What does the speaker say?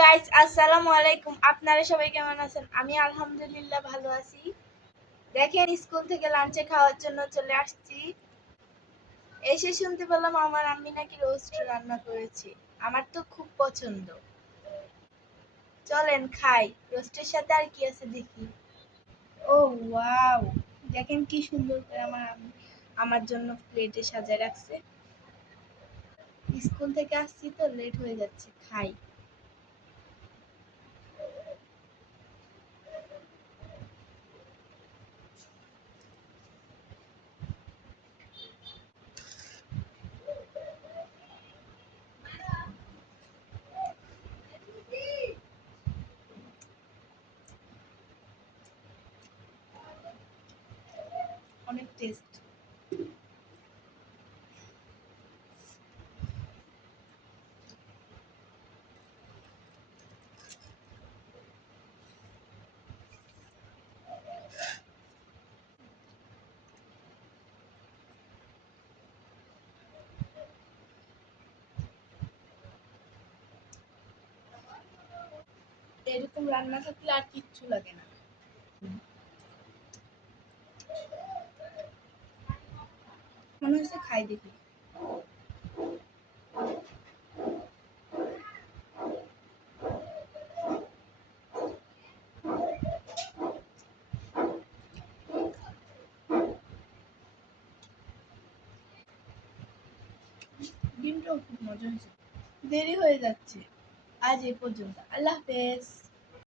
Guys, আসসালামু আলাইকুম। আপনারা সবাই কেমন আছেন? আমি আলহামদুলিল্লাহ ভালো আছি। দেখেন, স্কুল থেকে লাঞ্চে খাওয়ার জন্য চলে আসছি। এসে শুনতে পেলাম আমার আম্মি নাকি রোস্ট রান্না করেছে। আমার তো খুব পছন্দ। চলেন খাই। রোস্টের সাথে আর কি আছে দেখি। ও ওয়াও, দেখেন কি সুন্দর করে আমার আম্মি আমার জন্য প্লেটে সাজায় রাখছে। স্কুল থেকে আসছি তো লেট হয়ে যাচ্ছে, খাই। অনেক টেস্ট। এরকম রান্না থাকলে আর কিচ্ছু লাগে না। মনে হচ্ছে খাই দেখি। ডিমটাও খুব মজা হয়েছে। দেরি হয়ে যাচ্ছে। আজ এই পর্যন্ত। আল্লাহ হাফেজ।